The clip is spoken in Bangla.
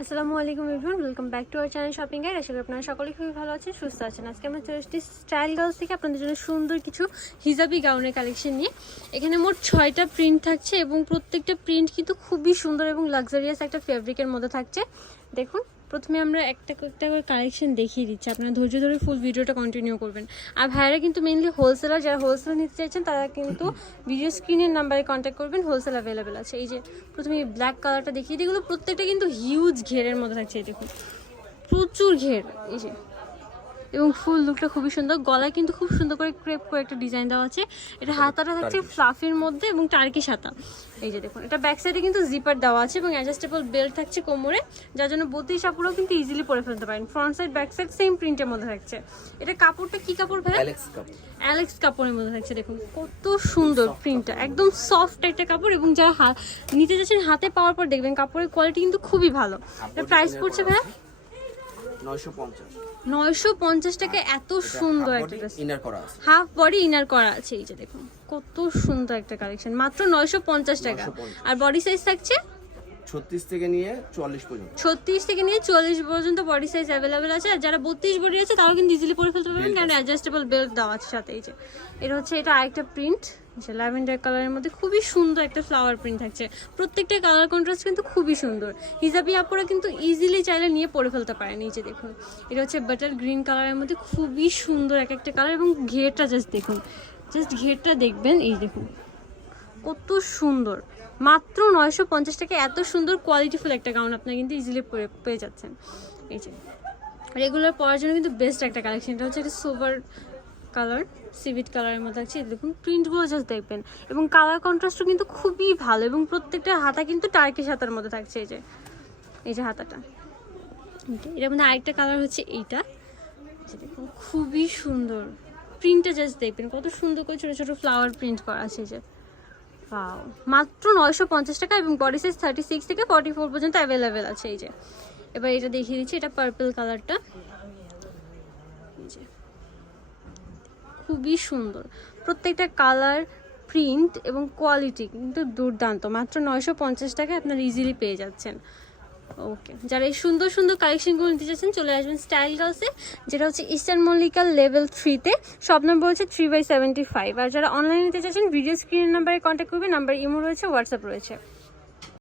আসসালামু আলাইকুম everyone, welcome back to our channel shopping guide. আশা করি আপনারা সকলে খুবই ভালো আছেন, সুস্থ আছেন। আজকে আমরা চলে এসেছি স্টাইল গার্লস থেকে আপনাদের জন্য সুন্দর কিছু হিজাবি গাউনের কালেকশন নিয়ে। এখানে মোট ছয়টা প্রিন্ট থাকছে এবং প্রত্যেকটা প্রিন্ট কিন্তু খুবই সুন্দর এবং লাক্সারিয়াস একটা ফেব্রিকের মধ্যে থাকছে। দেখুন প্রথমে আমরা একটা একটা করে কালেকশন দেখিয়ে দিচ্ছি। আপনারা ধৈর্য ধরে ফুল ভিডিওটা কন্টিনিউ করবেন। আর ভাইরা কিন্তু মেনলি হোলসেলার যারা হোলসেল নিতে চাইছেন, তারা কিন্তু ভিডিও স্ক্রিনের নাম্বারে কন্ট্যাক্ট করবেন হোলসেল অ্যাভেলেবেল আছে। এই যে প্রথমে ব্ল্যাক কালারটা দেখিয়ে দিই প্রত্যেকটা কিন্তু হিউজ ঘেরের মতো থাকছে, এই দেখুন। প্রচুর ঘের, এই যে। এবং ফুল লুকটা খুবই সুন্দর। গলায় কিন্তু খুব সুন্দর করে ক্রেপ করে একটা ডিজাইন দেওয়া আছে। এটা হাতাটা থাকছে ফ্লাফির মধ্যে এবং টার্কিশ হাতা। এই যে দেখুন এটা ব্যাক সাইডে কিন্তু জিপার দেওয়া আছে এবং অ্যাডজাস্টেবল বেল্ট থাকছে কোমরে যার জন্য বত্রিশ কাপড়ও কিন্তু ইজিলি পরে ফেলতে পারেন। Front side back side same প্রিন্টের মধ্যে থাকছে। এটা কাপড়টা কি কাপড় ভাই অ্যালেক্স কাপড়ের মধ্যে থাকছে দেখুন। কত সুন্দর প্রিন্টটা একদম সফট একটা কাপড় এবং যারা হা- নিতে যাচ্ছেন হাতে পাওয়ার পর দেখবেন কাপড়ের কোয়ালিটি কিন্তু খুবই ভালো। এটা প্রাইস পড়ছে ভাই নয়শো পঞ্চাশ। নয়শো পঞ্চাশ টাকা এত সুন্দর একটা ড্রেস ইনার করা আছে। হাফ বডি ইনার করা আছে এই যে দেখুন। কত সুন্দর একটা কালেকশন মাত্র নয়শো পঞ্চাশ টাকা। আর বডি সাইজ থাকছে ছত্রিশ থেকে নিয়ে চুয়াল্লিশ পর্যন্ত। ছত্রিশ থেকে নিয়ে চল্লিশ পর্যন্ত বডি সাইজ অ্যাভেলেবেল আছে। আর যারা বত্রিশ বডি আছে তারাও কিন্তু ইজিলি পরে ফেলতে পারবেন। কারণ অ্যাডজাস্টেবল বেল্ট দেওয়া আছে সাথে এই যে। এটা হচ্ছে এটা আরেকটা প্রিন্ট ল্যাভেন্ডার কালারের মধ্যে খুবই সুন্দর একটা ফ্লাওয়ার প্রিন্ট থাকছে। প্রত্যেকটা কালার কন্ট্রাস্ট কিন্তু খুবই সুন্দর। হিজাবি আপুরা কিন্তু ইজিলি চাইলে নিয়ে পরে ফেলতে পারেন। এই যে দেখুন এটা হচ্ছে বাটার গ্রিন কালারের মধ্যে খুবই সুন্দর এক একটা কালার এবং ঘেরটা জাস্ট দেখুন। জাস্ট ঘেরটা দেখবেন এই দেখুন। কত সুন্দর। মাত্র নয়শো পঞ্চাশ টাকা এত সুন্দর কোয়ালিটিফুল একটা গাউন আপনারা কিন্তু ইজিলি পেয়ে যাচ্ছেন। এই যে রেগুলার পরার জন্য কিন্তু বেস্ট একটা কালেকশন এটা হচ্ছে একটা সোভার কালার সিভিট কালারের মধ্যে আছে। দেখুন প্রিন্টগুলো জাস্ট দেখবেন। এবং কালার কন্ট্রাস্টও কিন্তু খুবই ভালো এবং প্রত্যেকটা হাতা কিন্তু টার্কিশ হাতার মধ্যে থাকছে এই যে এই যে হাতাটা। এটার মধ্যে আরেকটা কালার হচ্ছে এইটা। এই দেখুন, খুবই সুন্দর। প্রিন্টটা জাস্ট দেখবেন, কত সুন্দর করে ছোটো ছোটো ফ্লাওয়ার প্রিন্ট করা আছে এই যে। মাত্র নয়শো পঞ্চাশ টাকা এবং বডি সাইজ থার্টি সিক্স থেকে ফর্টি ফোর পর্যন্ত অ্যাভেলেবেল আছে এই যে। এবার এটা দেখিয়ে দিচ্ছি, এটা পার্পল কালারটা খুবই সুন্দর। প্রত্যেকটা কালার প্রিন্ট এবং কোয়ালিটি কিন্তু দুর্দান্ত। মাত্র নয়শো পঞ্চাশ টাকায় আপনারা ইজিলি পেয়ে যাচ্ছেন। ওকে যারা এই সুন্দর সুন্দর কালেকশনগুলো নিতে চাচ্ছেন, চলে আসবেন স্টাইল গার্লসে যেটা হচ্ছে ইস্টার্ন মল্লিকার লেভেল থ্রিতে সব নম্বর হচ্ছে থ্রি বাই সেভেন্টি ফাইভ আর যারা অনলাইনে নিতে চাচ্ছেন ভিডিও স্ক্রিনের নাম্বারে কন্ট্যাক্ট করবে নাম্বার ইমো রয়েছে হোয়াটসঅ্যাপ রয়েছে।